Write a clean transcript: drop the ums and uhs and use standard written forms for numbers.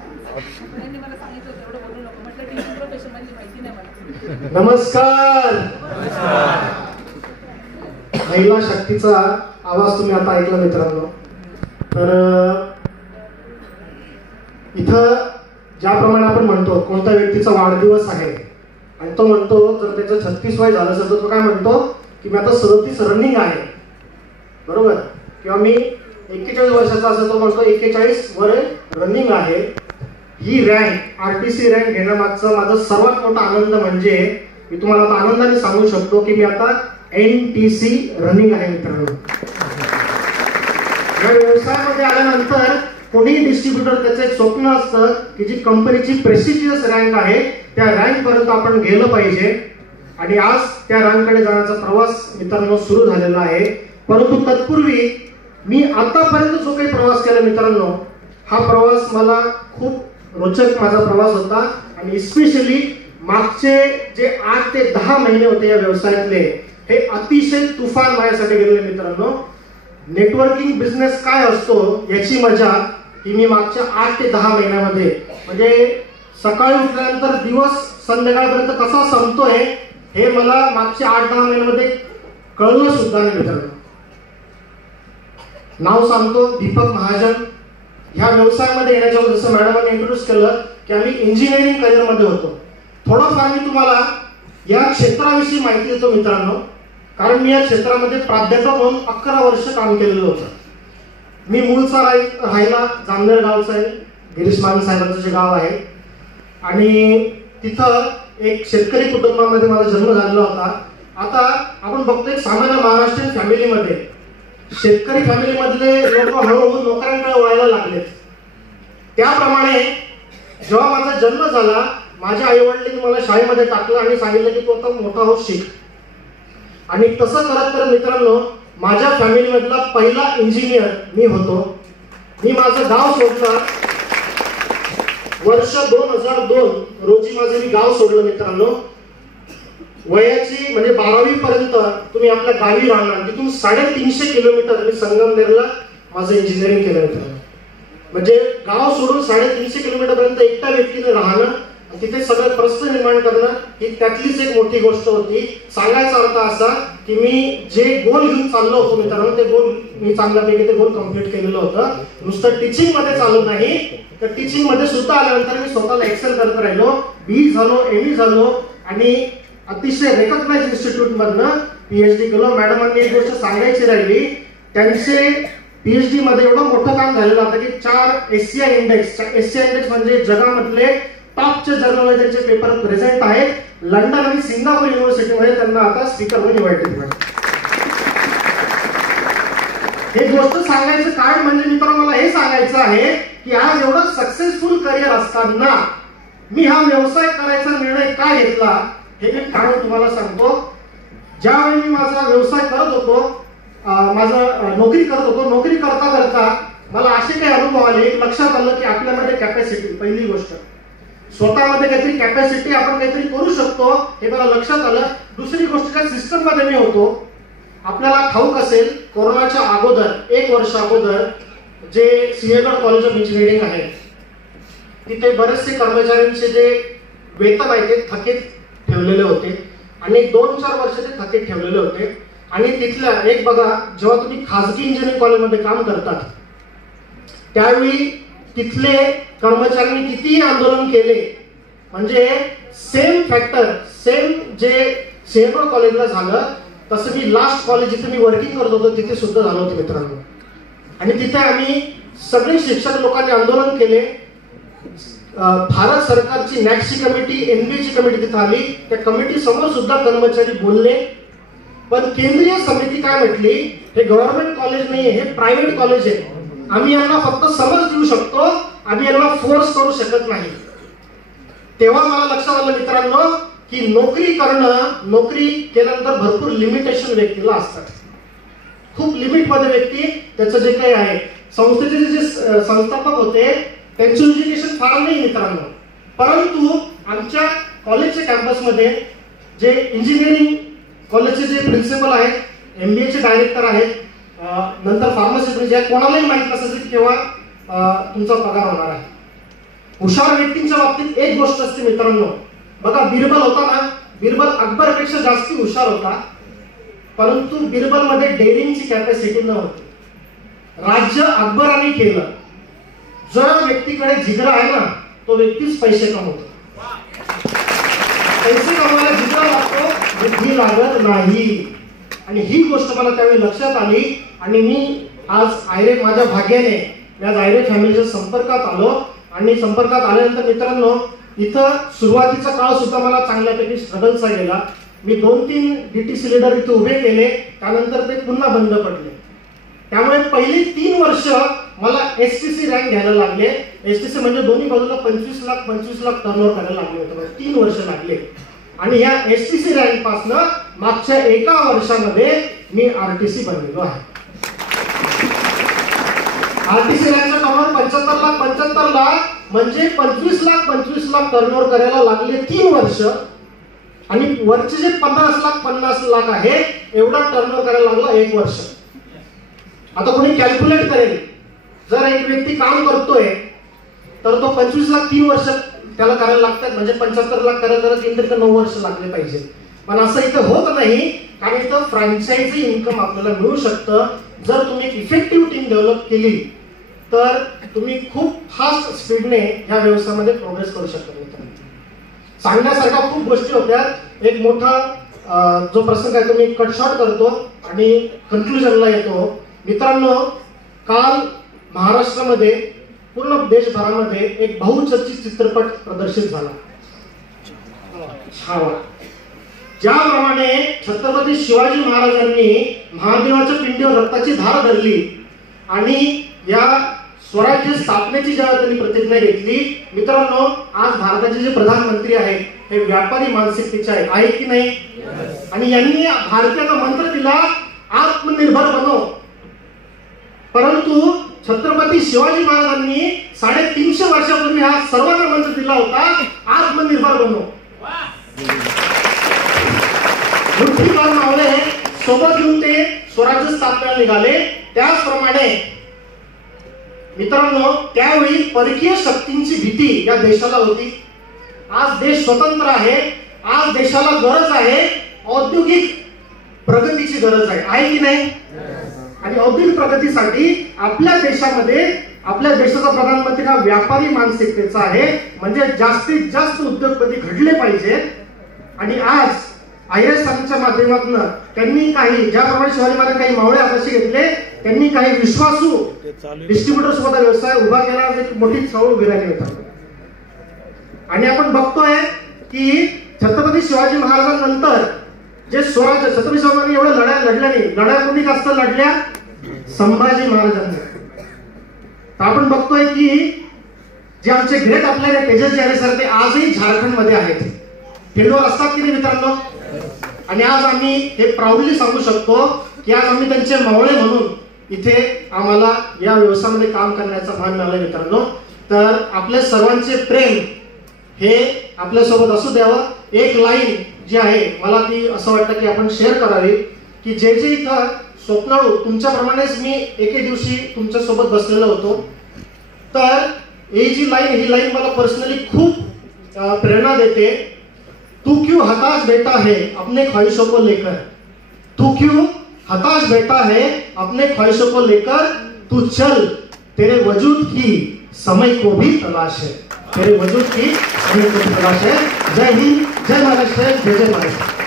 त्यांनी मला सांगितलं एवढं बोलू नको, म्हटलं टीचिंग प्रोफेशन म्हणजे माहिती नाही मला. नमस्कार. महिला शक्तीचा आवाज तुम्ही आता ऐकला मित्रांनो. तर इथं ज्याप्रमाणे आपण म्हणतो कोणत्या व्यक्तीचा वाढदिवस आहे आणि तो म्हणतो जर त्याचं 36 वय झालं असेल तर तो काय म्हणतो की मी आता 37 रनिंग आहे, बरोबर. किंवा मी 41 वर्षाचा असेल तो म्हणतो 41 वर रनिंग आहे. ही रँक RTC रँक घेण्यामागचा माझा सर्वात मोठा आनंद म्हणजे मी तुम्हाला आता आनंदाने सांगू शकतो की मी आता NTC रनिंग आहे मित्रांनो. या व्यवसायामध्ये आल्यानंतर कोणीही डिस्ट्रीब्युटर त्याचं एक स्वप्न असतं की जी कंपनीची प्रेस्टिजियस रँक आहे त्या रँक पर्यंत आपण गेलं पाहिजे. आणि आज त्या रँककडे जाण्याचा प्रवास मित्रांनो सुरू झालेला आहे. परंतु तत्पूर्वी मी आतापर्यंत जो काही प्रवास केला मित्रांनो, हा प्रवास मला खूप रोचक माझा प्रवास होता. आणि स्पेशली मागचे जे 8 ते 10 महिने होते या व्यवसायातले, हे अतिशय तुफान माझ्यासाठी गेलेले मित्रांनो. नेटवर्किंग बिझनेस काय असतो याची मजा ही मी मागच्या 8 ते 10 महिन्यामध्ये, म्हणजे सकाळी उठल्यानंतर दिवस संध्याकाळपर्यंत कसा संपतोय हे मला मागच्या 8-10 महिन्यामध्ये कळलं सुद्धा नाही मित्रांनो. नाव सांगतो दीपक महाजन. ह्या व्यवसायामध्ये येण्याच्या जसं मॅडमांनी इंट्रोड्यूस केलं की आम्ही इंजिनिअरिंग करिअरमध्ये होतो. थोडंफार मी तुम्हाला या क्षेत्राविषयी माहिती देतो मित्रांनो, कारण मी या क्षेत्रामध्ये प्राध्यापक म्हणून 11 वर्ष काम केलेलं होतं. मी मूळचा राहायला जामनेर गावचा आहे, गिरीश मान साहेबांचं जे गाव आहे. आणि तिथं एक शेतकरी कुटुंबामध्ये माझा जन्म झालेला होता. आता आपण बघतो एक सामान्य महाराष्ट्रीयन फॅमिलीमध्ये शेतकरी फॅमिलीमधले लोक हळूहळू नोकऱ्यांकडे वळायला लागले. त्याप्रमाणे जेव्हा माझा जन्म झाला माझ्या आई वडिलांनी मला शाळेमध्ये टाकलं आणि सांगितलं की तू आता मोठा होत शिक. आणि तसं करत करत मित्रांनो माझ्या फॅमिलीमधला पहिला इंजिनियर मी होतो. मी माझं गाव सोडलं वर्ष 2002 रोजी माझं मी गाव सोडलं मित्रांनो. वयाची म्हणजे 12वी पर्यंत तुम्ही आपल्या गावी राहणार, तिथून 350 किलोमीटर मी संगमनेरला माझं इंजिनिअरिंग केलं मित्रांनो. म्हणजे गाव सोडून 350 किलोमीटर पर्यंत एकट्या व्यक्तीने राहणं, तिथे सगळं प्रश्न निर्माण करणं ही त्यातलीच एक मोठी गोष्ट होती. सांगायचा अर्थ असा की मी जे गोल घेऊन चाललो होतो मित्रांनो, ते गोल मी चांगल्यापैकी ते गोल कम्प्लीट केलेलं होतं. नुसतं टीचिंग मध्ये चालू नाही तर टीचिंग मध्ये सुद्धा आल्यानंतर मी स्वतःला एक्सेल करत राहिलो. BE झालो, ME झालो आणि अतिशय रेकग्नाइज इन्स्टिट्यूट मधनं PhD केलं. मॅडमांनी एक गोष्ट सांगायची राहिली, त्यांचे PhD मध्ये एवढं मोठं काम झालेलं होतं की 4 SCI इंडेक्स म्हणजे जगामधले टॉपचे जर्नल त्यांचे पेपर प्रेझेंट आहेत. लंडन आणि सिंगापूर युनिव्हर्सिटीमध्ये त्यांना आता स्पीकर वर निवड केली. हे गोष्ट सांगायचं कारण म्हणजे मित्रांनो मला हे सांगायचं आहे की आज एवढं सक्सेसफुल करिअर असताना मी हा व्यवसाय करायचा निर्णय का घेतला हे मी कारण तुम्हाला सांगतो. ज्यावेळी मी माझा व्यवसाय करत होतो, माझं नोकरी करत होतो, नोकरी करता करता मला असे काही अनुभव आले. एक लक्षात आलं की आपल्यामध्ये कॅपॅसिटी, पहिली गोष्ट स्वतःमध्ये काहीतरी कॅपॅसिटी आपण काहीतरी करू शकतो हे मला लक्षात आलं. दुसरी गोष्ट ज्या सिस्टम मध्ये मी होतो, आपल्याला ठाऊक असेल कोरोनाच्या अगोदर 1 वर्ष अगोदर जे सिंहगड कॉलेज ऑफ इंजिनिअरिंग आहे तिथे बरेचसे कर्मचाऱ्यांचे जे वेतन आहे ते थकीत ठेवलेले होते आणि 2-4 वर्ष ते थकीत ठेवलेले होते. आणि तिथल्या एक बघा, जेव्हा तुम्ही खासगी इंजिनिअरिंग कॉलेजमध्ये काम करतात त्यावेळी तिथले कर्मचाऱ्यांनी कितीही आंदोलन केले, म्हणजे सेम फॅक्टर सेम जे सिंहगड कॉलेजला झालं तसं मी लास्ट कॉलेज जिथे मी वर्किंग करत होतो तिथे सुद्धा झालं होतं मित्रांनो. आणि तिथे आम्ही सगळे शिक्षक लोकांनी आंदोलन केले. भारत सरकारची नॅकची कमिटी, NBA ची कमिटी तिथे आली. त्या कमिटी समोर सुद्धा कर्मचारी बोलले. पण केंद्रीय समिती काय म्हटली, हे गव्हर्नमेंट कॉलेज नाही, हे प्रायव्हेट कॉलेज आहे, आम्ही यांना फक्त समज देऊ शकतो, आम्ही यांना फोर्स करू शकत नाही. तेव्हा मला लक्षात आलं मित्रांनो की नोकरी केल्यानंतर भरपूर लिमिटेशन व्यक्तीला असतात. खूप लिमिट मध्ये व्यक्ती त्याचं जे काही आहे, संस्थेचे जे संस्थापक होते त्यांचं एज्युकेशन फार नाही मित्रांनो. परंतु आमच्या कॉलेजच्या कॅम्पसमध्ये जे इंजिनिअरिंग कॉलेजचे जे प्रिन्सिपल आहेत, MBA चे डायरेक्टर आहेत, नंतर फार्मसिस्ट, म्हणजे कोणालाही माहित नसायचं की केव्हा तुमचा पगार होणार आहे. हुशार व्यक्तींच्या बाबतीत एक गोष्ट असते मित्रांनो, बघा बिरबल होता ना, बिरबल अकबरपेक्षा जास्त हुशार होता, परंतु बिरबल मध्ये डेअरिंगची कॅपॅसिटी नव्हती. राज्य अकबराने केलं. जो व्यक्तीकडे जिगरा आहे ना तो व्यक्तीच पैसे कमवतो. पैसे कमवायला जिगरा लागतो, बुद्धी लागत नाही. आणि ही गोष्ट मला त्यावेळी लक्षात आली आणि मी आज आयरे माझ्या भाग्याने आज आयरे फॅमिलीच्या संपर्कात आलो. आणि संपर्कात आल्यानंतर मित्रांनो इथं सुरुवातीचा काळ सुद्धा मला चांगल्यापैकी स्ट्रगलचा गेला. मी 2-3 DTC लीडर इथे उभे केले, त्यानंतर ते पुन्हा बंद पडले. त्यामुळे पहिली 3 वर्ष मला STC रँक घ्यायला लागले. STC म्हणजे दोन्ही बाजूला 25 लाख टर्नओव्हर करायला लागले होते. 3 वर्ष लागले. आणि या STC रँक पासनं मागच्या 1 वर्षामध्ये मी RTC बनलेलो आहे. RTC रँकचा टर्नओव्हर 75 लाख म्हणजे 25 लाख टर्नओव्हर करायला लागले 3 वर्ष. आणि वरचे जे 50 लाख आहे एवढा टर्नओव्हर करायला लागला 1 वर्ष. आता कोणी कॅल्क्युलेट करेल, जर एक व्यक्ती काम करतोय तर तो 25 लाख 3 वर्ष त्याला करायला लागतात, म्हणजे 75 लाख करायला 9 वर्ष लागले पाहिजे. पण असं इथं होत नाही, कारण इथं फ्रँचायझी इन्कम आपल्याला मिळू शकतं. जर तुम्ही इफेक्टिव्ह टीम डेव्हलप केली तर तुम्ही खूप फास्ट स्पीडने ह्या व्यवसायामध्ये प्रोग्रेस करू शकता. सांगण्यासारख्या खूप गोष्टी होत्या. एक मोठा जो प्रसंग आहे तो मी कट शॉर्ट करतो आणि कन्क्लुजनला येतो. मित्रांनो, काल महाराष्ट्रामध्ये पूर्ण देशभरामध्ये एक बहुचर्चित चित्रपट प्रदर्शित झाला, छावा. ज्याप्रमाणे छत्रपती शिवाजी महाराजांनी महादेवाच्या पिंडीवर रक्ताची धार धरली आणि या स्वराज्य स्थापनेची जेव्हा त्यांनी प्रतिज्ञा घेतली, मित्रांनो आज भारताचे जे प्रधानमंत्री आहेत हे व्यापारी मानसिकतेचे आहेत, आहे की नाही? आणि यांनी भारताचा मंत्र दिला आत्मनिर्भर बनो. परंतु छत्रपती शिवाजी महाराजांनी 350 वर्षापूर्वी हा सर्वांना मंत्र दिला होता आत्मनिर्भर बनो. बुद्धिमान मावळे सोबत घेऊन ते स्वराज्य स्थापनेला निघाले. त्याचप्रमाणे मित्रांनो त्यावेळी परकीय शक्तींची भीती या देशाला होती. आज देश स्वतंत्र आहे, आज देशाला गरज आहे औद्योगिक प्रगतीची गरज आहे की नाही? आणि औद्योगिक प्रगतीसाठी आपल्या देशामध्ये आपल्या देशाचा प्रधानमंत्री हा व्यापारी मानसिकतेचा आहे, म्हणजे जास्तीत जास्त उद्योगपती घडले पाहिजेत. आणि आज IRSच्या माध्यमातून त्यांनी काही ज्याप्रमाणे शिवाजी महाराज काही मावळे हाताशी घेतले, त्यांनी काही विश्वासू डिस्ट्रीब्युटर सोबत व्यवसाय उभा केला, मोठी चळवळ उभी राहिली होती. आणि आपण बघतोय की छत्रपती शिवाजी महाराजांनंतर जे स्वराज्य छत्रपती शिवाजी एवढ्या लढ्या लढल्या नाही, लढ्या कोणी जास्त लढल्या? संभाजी महाराजांनी. तर आपण बघतोय की जे आमचे ग्रेट आपल्याला तेजस्वी आहे सर ते आजही झारखंडमध्ये आहेत. फील्डवर असतात की नाही मित्रांनो? आणि आज आम्ही हे प्राऊडली सांगू शकतो की आज आम्ही त्यांचे मावळे म्हणून इथे आम्हाला या व्यवसायामध्ये काम करण्याचा मान मिळाला मित्रांनो. तर आपल्या सर्वांचे प्रेम हे आपल्यासोबत असू द्यावं. एक लाईन जी आहे मला ती असं वाटतं की आपण शेअर करावी की जे जे इथं स्वप्नाळू तुमच्याप्रमाणेच मी एके दिवशी तुमच्या सोबत बसलेलो होतो. तर ही लाईन मला पर्सनली खूप प्रेरणा देते. तू क्यों हताश बैठा है अपने ख्वाहिशों को लेकर, तू क्यों हताश बैठा है अपने ख्वाहिशों को लेकर, तू चल तेरे वजूद की समय को भी तलाश है, तेरे वजूद की समय को भी तलाश है. जय हिंद, जय महाराष्ट्र, जय जय महाराष्ट्र.